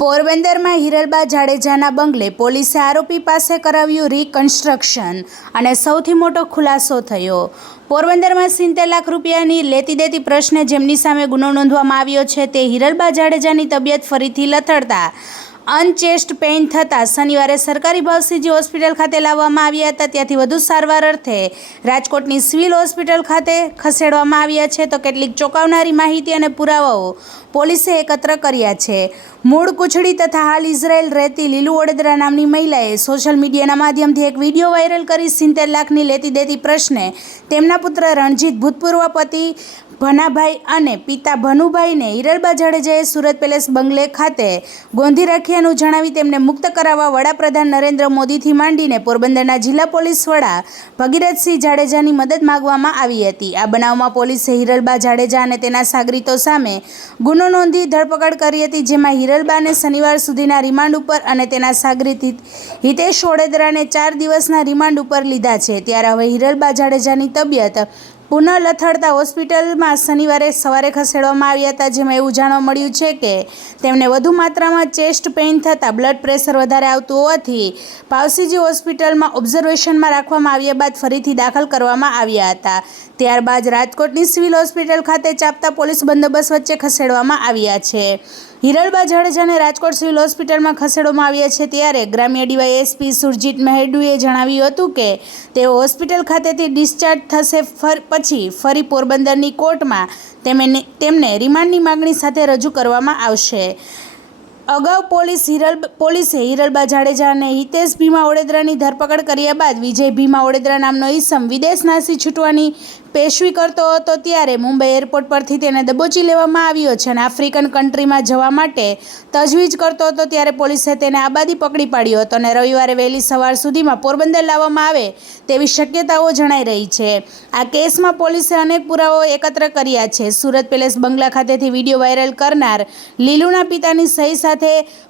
પોરબંદરમાં હિરલબા જાડેજાના બંગલે પોલીસે આરોપી પાસે કરાવ્યું રિકન્સ્ટ્રક્શન અને સૌથી મોટો ખુલાસો થયો. પોરબંદરમાં સિત્તેર લાખ રૂપિયાની લેતી દેતી પ્રશ્ને જેમની સામે ગુનો નોંધવામાં આવ્યો છે તે હિરલબા જાડેજાની તબિયત ફરીથી લથડતા અનચેસ્ટ પેઇન થતાં શનિવારે સરકારી ભાવસીજી હોસ્પિટલ ખાતે લાવવામાં આવ્યા હતા. ત્યાંથી વધુ સારવાર અર્થે રાજકોટની સિવિલ હોસ્પિટલ ખાતે ખસેડવામાં આવ્યા છે. તો કેટલીક ચોંકાવનારી માહિતી અને પુરાવાઓ પોલીસે એકત્ર કર્યા છે. મૂળ કુછડી તથા હાલ ઇઝરાયલ રહેતી લીલુ વડોદરા નામની મહિલાએ સોશિયલ મીડિયાના માધ્યમથી એક વીડિયો વાયરલ કરી સિત્તેર લાખની લેતી દેતી પ્રશ્ને તેમના પુત્ર રણજીત ભૂતપૂર્વ પતિ ભનાભાઈ અને પિતા ભનુભાઈને હિરલબા જાડેજાએ સુરત પેલેસ બંગલે ખાતે ગોંધી રાખ્યાનું જણાવી તેમને મુક્ત કરાવવા વડાપ્રધાન નરેન્દ્ર મોદીથી માંડીને પોરબંદરના જિલ્લા પોલીસ વડા ભગીરથસિંહ જાડેજાની મદદ માંગવામાં આવી હતી. આ બનાવમાં પોલીસે હિરલબા જાડેજા અને તેના સાગરીતો સામે ગુનો નોંધી ધરપકડ કરી હતી, જેમાં હિરલબાને શનિવાર સુધીના રિમાન્ડ ઉપર અને તેના સાગરીત હિતેશ વડોદરાને ચાર દિવસના રિમાન્ડ ઉપર લીધા છે. ત્યારે હવે હિરલબા જાડેજાની તબિયત પુનઃ લથડતા હોસ્પિટલમાં શનિવારે સવારે ખસેડવામાં આવ્યા હતા, જેમાં એવું જાણવા મળ્યું છે કે તેમને વધુ માત્રામાં ચેસ્ટ પેઇન થતાં બ્લડ પ્રેશર વધારે આવતું હોવાથી પાવસીજી હોસ્પિટલમાં ઓબ્ઝર્વેશનમાં રાખવામાં આવ્યા બાદ ફરીથી દાખલ કરવામાં આવ્યા હતા. ત્યારબાદ રાજકોટની સિવિલ હોસ્પિટલ ખાતે ચાપતા પોલીસ બંદોબસ્ત વચ્ચે ખસેડવામાં આવ્યા છે. હિરલબા જાડેજાને રાજકોટ સિવિલ હોસ્પિટલમાં ખસેડવામાં આવ્યા છે ત્યારે ગ્રામ્ય ડીવાયએસપી સુરજીત મહેડુએ જણાવ્યું હતું કે તેઓ હોસ્પિટલ ખાતેથી ડિસ્ચાર્જ થશે પછી ફરી પોરબંદરની કોર્ટમાં તેમને તેમને રિમાન્ડની માગણી સાથે રજૂ કરવામાં આવશે. અગાઉ પોલીસ હિરલ પોલીસે હિરલબા જાડેજા અને હિતેશ ભીમા ઓડેદરાની ધરપકડ કર્યા બાદ વિજય ભીમા ઓડેદરા નામનો ઈસમ વિદેશ નાસી છૂટવાની પેશવી કરતો હતો ત્યારે મુંબઈ એરપોર્ટ પરથી તેને દબોચી લેવામાં આવ્યો છે અને આફ્રિકન કન્ટ્રીમાં જવા માટે તજવીજ કરતો હતો ત્યારે પોલીસે તેને આબાદી પકડી પાડ્યો હતો અને રવિવારે વહેલી સવાર સુધીમાં પોરબંદર લાવવામાં આવે તેવી શક્યતાઓ જણાઈ રહી છે. આ કેસમાં પોલીસે અનેક પુરાવાઓ એકત્ર કર્યા છે. સુરત પેલેસ બંગલા ખાતેથી વીડિયો વાયરલ કરનાર લીલુના પિતાની સહી સાથે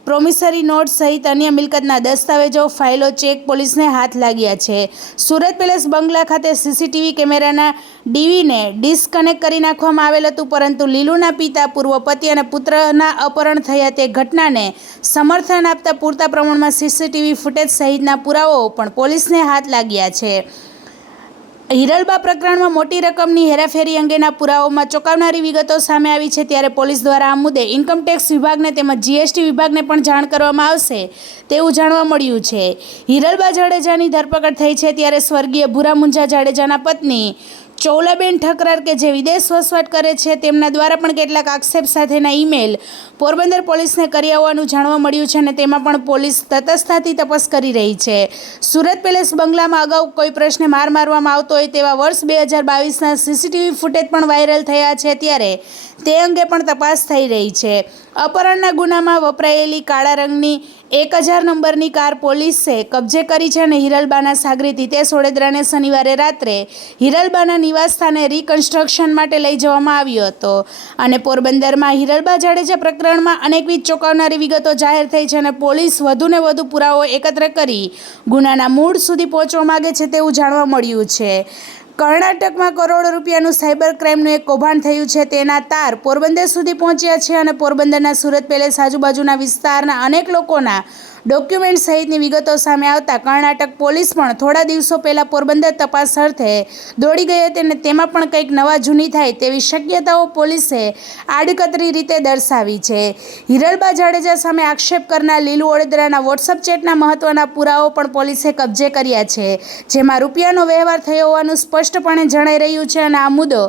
પ્રોમિસરી નોટ સહિત અન્ય મિલકતના દસ્તાવેજો, ફાઇલો, ચેક પોલીસને હાથ લાગ્યા છે. સુરત પેલેસ બંગલા ખાતે સીસીટીવી કેમેરાના ડીવીને ડિસ્કનેક્ટ કરી નાખવામાં આવેલ હતું, પરંતુ લીલુના પિતા, પૂર્વ પતિ અને પુત્રના અપહરણ થયા તે ઘટનાને સમર્થન આપતા પૂરતા પ્રમાણમાં સીસીટીવી ફૂટેજ સહિતના પુરાવાઓ પણ પોલીસને હાથ લાગ્યા છે. હિરલબા પ્રકરણમાં મોટી રકમની હેરાફેરી અંગેના પુરાવાઓમાં ચોંકાવનારી વિગતો સામે આવી છે ત્યારે પોલીસ દ્વારા આ મુદ્દે ઇન્કમટેક્સ વિભાગને તેમજ જીએસટી વિભાગને પણ જાણ કરવામાં આવશે તેવું જાણવા મળ્યું છે. હિરલબા જાડેજાની ધરપકડ થઈ છે ત્યારે સ્વર્ગીય ભૂરા મુંજા જાડેજાના પત્ની ચૌલાબેન ઠકરાર કે જે વિદેશ વસવાટ કરે છે, તેમના દ્વારા પણ કેટલાક આક્ષેપ સાથેના ઈમેલ પોરબંદર પોલીસને કર્યા હોવાનું જાણવા મળ્યું છે અને તેમાં પણ પોલીસ તટસ્થતાથી તપાસ કરી રહી છે. સુરત પેલેસ બંગલામાં અગાઉ કોઈ પ્રશ્ને માર મારવામાં આવતો હોય તેવા વર્ષ બે હજાર બાવીસના સીસીટીવી ફૂટેજ પણ વાયરલ થયા છે ત્યારે તે અંગે પણ તપાસ થઈ રહી છે. અપહરણના ગુનામાં વપરાયેલી કાળા રંગની એક હજાર નંબરની કાર પોલીસે કબજે કરી છે અને હિરલબાના સાગરી હિતેશ ઓડેદરાને શનિવારે રાત્રે હિરલબાના નિવાસસ્થાને રિકન્સ્ટ્રક્શન માટે લઈ જવામાં આવ્યો હતો. અને પોરબંદરમાં હિરલબા જાડેજા પ્રકરણમાં અનેકવિધ ચોંકાવનારી વિગતો જાહેર થઈ છે અને પોલીસ વધુને વધુ પુરાવો એકત્ર કરી ગુનાના મૂળ સુધી પહોંચવા માગે છે તેવું જાણવા મળ્યું છે. કર્ણાટકમાં કરોડો રૂપિયાનું સાયબર ક્રાઇમનું એક કૌભાંડ થયું છે. તેના તાર પોરબંદર સુધી પહોંચ્યા છે અને પોરબંદરના સુરત પેલેસ આજુબાજુના વિસ્તારના અનેક લોકોના ડોક્યુમેન્ટ સહિતની વિગતો સામે આવતા કર્ણાટક પોલીસ પણ થોડા દિવસો પહેલાં પોરબંદર તપાસ અર્થે દોડી ગઈ હતી અને તેમાં પણ કંઈક નવા જૂની થાય તેવી શક્યતાઓ પોલીસે આડકતરી રીતે દર્શાવી છે. હિરલબા જાડેજા સામે આક્ષેપ કરનાર લીલુ વડોદરાના વોટ્સઅપ ચેટના મહત્વના પુરાવો પણ પોલીસે કબજે કર્યા છે, જેમાં રૂપિયાનો વ્યવહાર થયો હોવાનું સ્પષ્ટપણે જણાઈ રહ્યું છે અને આ મુદ્દો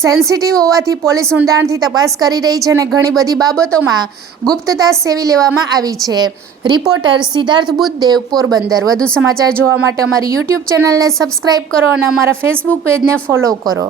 સેન્સિટિવ હોવાથી પોલીસ ઊંડાણથી તપાસ કરી રહી છે અને ઘણી બધી બાબતોમાં ગુપ્તતા સેવી લેવામાં આવી છે. રિપોર્ટર સિદ્ધાર્થ બુદ્ધદેવ પોરબંદર. વધુ સમાચાર જોવા માટે અમારી યુટ્યુબ ચેનલને સબસ્ક્રાઇબ કરો અને અમારા ફેસબુક પેજને ફોલો કરો.